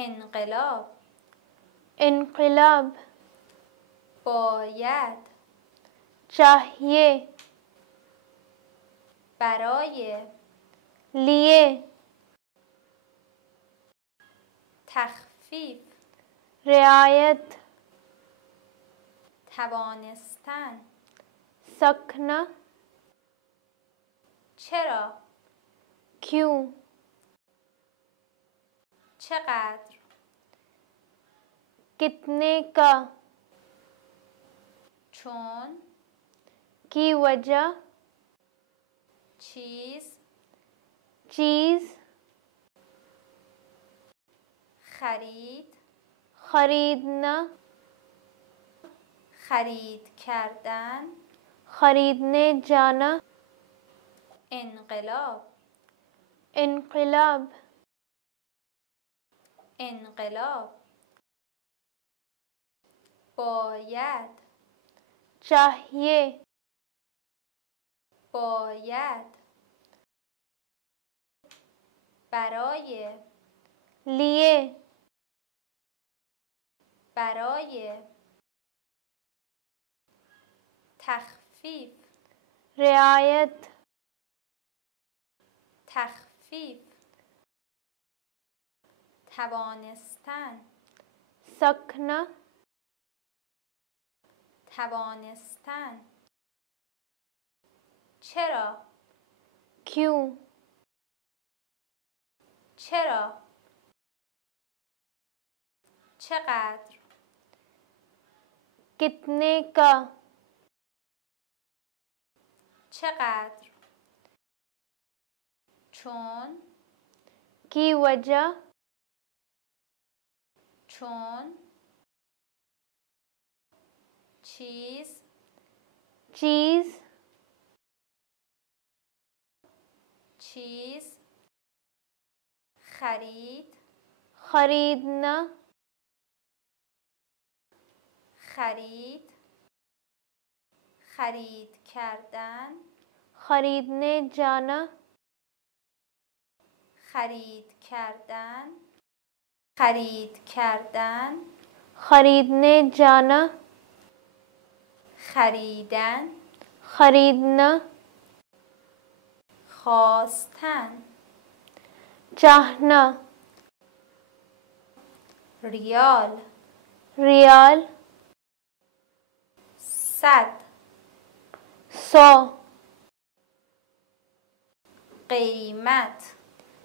انقلاب انقلاب باید چاهیے برای لیے تخفیف رعایت توانستن سکنا چرا کیوں چقدر کتنے کا چون کی وجہ چیز چیز خرید خریدنا خرید کردن خریدنے جانا انقلاب انقلاب انقلاب باید چاہیے باید برای لیے برای تخفیف رعایت تخفیف توانستن سکنا توانستن چرا کیوں چرا چقدر کتنے کا چقدر چون کی وجہ چون چیز چیز چیز خرید خریدنا خرید خرید کردن خریدنے جانا خرید کردن خرید کردن خریدنے جانا خریدن خریدنا خواستن چاہنا ریال ریال 100 100 قیمت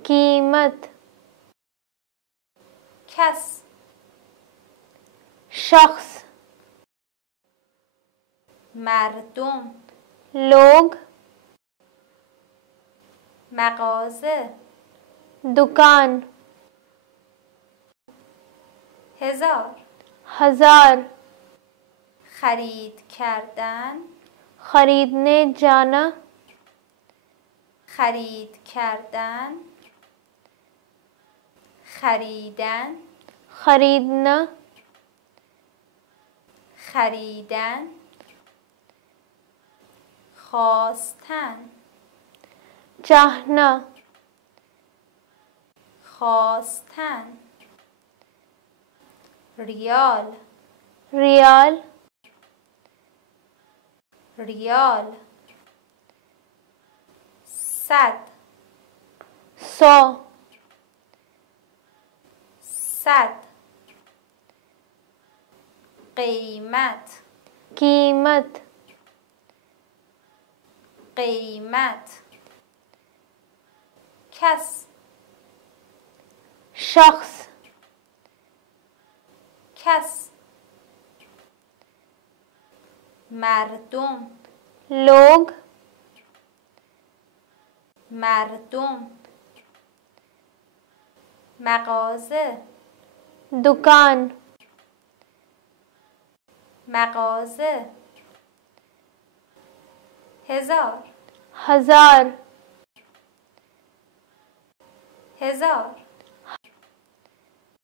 قیمت کس شخص مردم لوگ مغازه دکان 1000 ہزار خرید کردن خریدنے جانا خرید کردن خریدن خریدنا خریدن خواستن چاہنا خواستن ریال ریال ریال 100 100 100 قیمت قیمت قیمت کس شخص کس مردم لوگ مردم مغازه دکان مغازه 1000 ہزار 1000